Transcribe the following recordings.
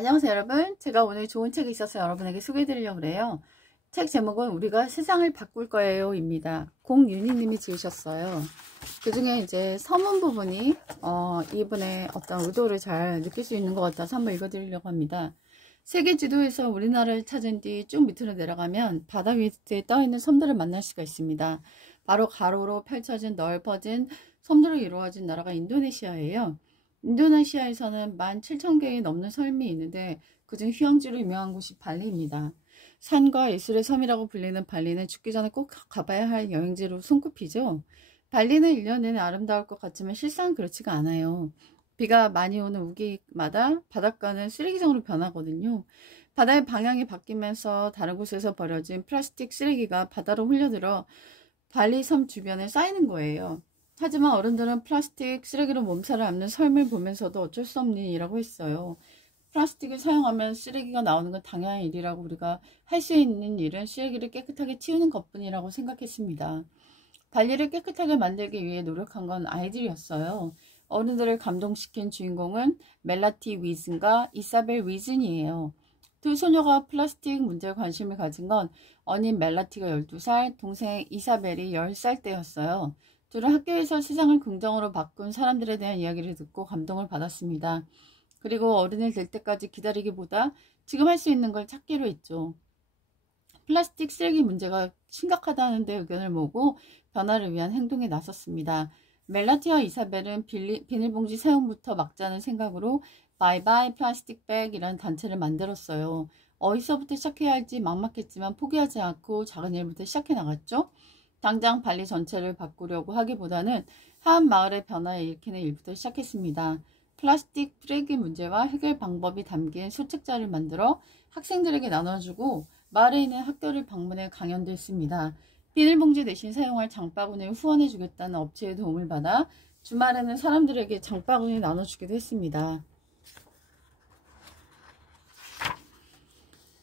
안녕하세요 여러분. 제가 오늘 좋은 책이 있어서 여러분에게 소개해 드리려고 그래요. 책 제목은 우리가 세상을 바꿀 거예요 입니다. 공윤희 님이 지으셨어요. 그 중에 이제 서문 부분이 이분의 어떤 의도를 잘 느낄 수 있는 것 같아서 한번 읽어 드리려고 합니다. 세계 지도에서 우리나라를 찾은 뒤 쭉 밑으로 내려가면 바다 위에 떠 있는 섬들을 만날 수가 있습니다. 바로 가로로 펼쳐진 넓어진 섬들로 이루어진 나라가 인도네시아예요. 인도네시아에서는 17,000개의 넘는 섬이 있는데 그중 휴양지로 유명한 곳이 발리입니다. 산과 예술의 섬이라고 불리는 발리는 죽기 전에 꼭 가봐야 할 여행지로 손꼽히죠. 발리는 1년 내내 아름다울 것 같지만 실상은 그렇지가 않아요. 비가 많이 오는 우기마다 바닷가는 쓰레기장으로 변하거든요. 바다의 방향이 바뀌면서 다른 곳에서 버려진 플라스틱 쓰레기가 바다로 흘려들어 발리 섬 주변에 쌓이는 거예요. 하지만 어른들은 플라스틱 쓰레기로 몸살을 앓는 삶을 보면서도 어쩔 수 없는 일이라고 했어요. 플라스틱을 사용하면 쓰레기가 나오는 건 당연한 일이라고 우리가 할 수 있는 일은 쓰레기를 깨끗하게 치우는 것뿐이라고 생각했습니다. 발리를 깨끗하게 만들기 위해 노력한 건 아이들이었어요. 어른들을 감동시킨 주인공은 멜라티 위즌과 이사벨 위즌이에요. 두 소녀가 플라스틱 문제에 관심을 가진 건 어린 멜라티가 12살, 동생 이사벨이 10살 때였어요. 둘은 학교에서 세상을 긍정으로 바꾼 사람들에 대한 이야기를 듣고 감동을 받았습니다. 그리고 어른이 될 때까지 기다리기보다 지금 할 수 있는 걸 찾기로 했죠. 플라스틱 쓰레기 문제가 심각하다는 데 의견을 모으고 변화를 위한 행동에 나섰습니다. 멜라티와 이사벨은 비닐봉지 사용부터 막자는 생각으로 바이바이 플라스틱 백이라는 단체를 만들었어요. 어디서부터 시작해야 할지 막막했지만 포기하지 않고 작은 일부터 시작해 나갔죠. 당장 발리 전체를 바꾸려고 하기보다는 한 마을의 변화를 일으키는 일부터 시작했습니다. 플라스틱 쓰레기 문제와 해결 방법이 담긴 소책자를 만들어 학생들에게 나눠주고 마을에 있는 학교를 방문해 강연도 했습니다. 비닐봉지 대신 사용할 장바구니를 후원해주겠다는 업체의 도움을 받아 주말에는 사람들에게 장바구니를 나눠주기도 했습니다.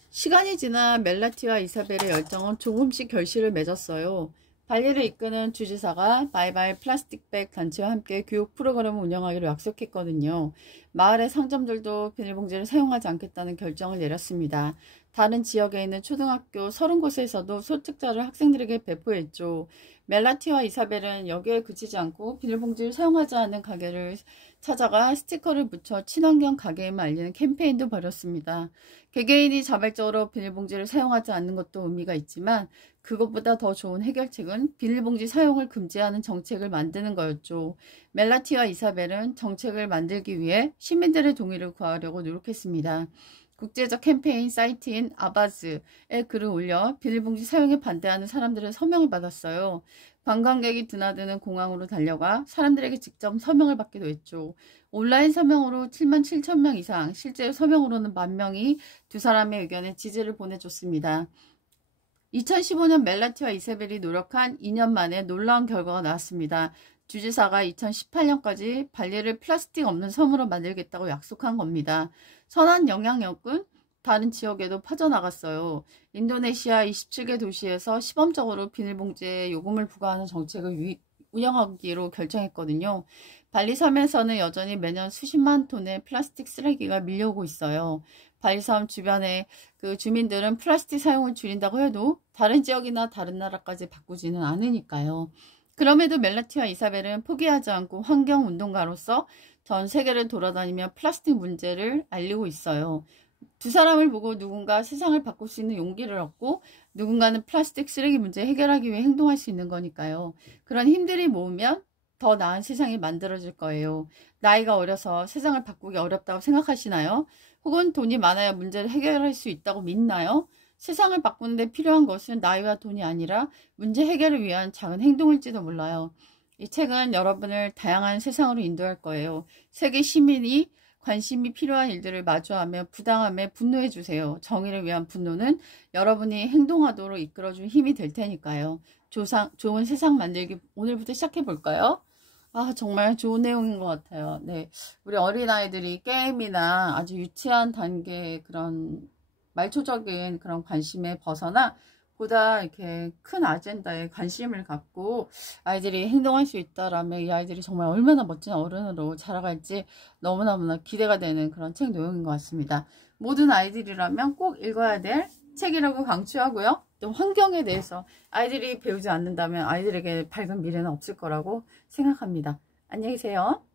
시간이 지나 멜라티와 이사벨의 열정은 조금씩 결실을 맺었어요. 발리를 이끄는 주지사가 바이바이 플라스틱백 단체와 함께 교육 프로그램을 운영하기로 약속했거든요. 마을의 상점들도 비닐봉지를 사용하지 않겠다는 결정을 내렸습니다. 다른 지역에 있는 초등학교 30곳에서도 소책자를 학생들에게 배포했죠. 멜라티와 이사벨은 여기에 그치지 않고 비닐봉지를 사용하지 않는 가게를 찾아가 스티커를 붙여 친환경 가게임을 알리는 캠페인도 벌였습니다. 개개인이 자발적으로 비닐봉지를 사용하지 않는 것도 의미가 있지만 그것보다 더 좋은 해결책은 비닐봉지 사용을 금지하는 정책을 만드는 거였죠. 멜라티와 이사벨은 정책을 만들기 위해 시민들의 동의를 구하려고 노력했습니다. 국제적 캠페인 사이트인 아바즈에 글을 올려 비닐봉지 사용에 반대하는 사람들의 서명을 받았어요. 관광객이 드나드는 공항으로 달려가 사람들에게 직접 서명을 받기도 했죠. 온라인 서명으로 77,000명 이상, 실제 서명으로는 10,000명이 두 사람의 의견에 지지를 보내줬습니다. 2015년 멜라티와 이사벨이 노력한 2년 만에 놀라운 결과가 나왔습니다. 주지사가 2018년까지 발리를 플라스틱 없는 섬으로 만들겠다고 약속한 겁니다. 선한 영향력은 다른 지역에도 퍼져나갔어요. 인도네시아 27개 도시에서 시범적으로 비닐봉지에 요금을 부과하는 정책을 운영하기로 결정했거든요. 발리 섬에서는 여전히 매년 수십만 톤의 플라스틱 쓰레기가 밀려오고 있어요. 발리 섬 주변의 그 주민들은 플라스틱 사용을 줄인다고 해도 다른 지역이나 다른 나라까지 바꾸지는 않으니까요. 그럼에도 멜라티와 이사벨은 포기하지 않고 환경운동가로서 전 세계를 돌아다니며 플라스틱 문제를 알리고 있어요. 두 사람을 보고 누군가 세상을 바꿀 수 있는 용기를 얻고 누군가는 플라스틱 쓰레기 문제 해결하기 위해 행동할 수 있는 거니까요. 그런 힘들이 모으면 더 나은 세상이 만들어질 거예요. 나이가 어려서 세상을 바꾸기 어렵다고 생각하시나요? 혹은 돈이 많아야 문제를 해결할 수 있다고 믿나요? 세상을 바꾸는 데 필요한 것은 나이와 돈이 아니라 문제 해결을 위한 작은 행동일지도 몰라요. 이 책은 여러분을 다양한 세상으로 인도할 거예요. 세계 시민이 관심이 필요한 일들을 마주하며 부당함에 분노해 주세요. 정의를 위한 분노는 여러분이 행동하도록 이끌어줄 힘이 될 테니까요. 좋은 세상 만들기 오늘부터 시작해 볼까요? 정말 좋은 내용인 것 같아요. 네, 우리 어린아이들이 게임이나 아주 유치한 단계의 그런 말초적인 그런 관심에 벗어나 보다 이렇게 큰 아젠다에 관심을 갖고 아이들이 행동할 수 있다라면 이 아이들이 정말 얼마나 멋진 어른으로 자라갈지 너무너무나 기대가 되는 그런 책 내용인 것 같습니다. 모든 아이들이라면 꼭 읽어야 될 책이라고 강추하고요. 또 환경에 대해서 아이들이 배우지 않는다면 아이들에게 밝은 미래는 없을 거라고 생각합니다. 안녕히 계세요.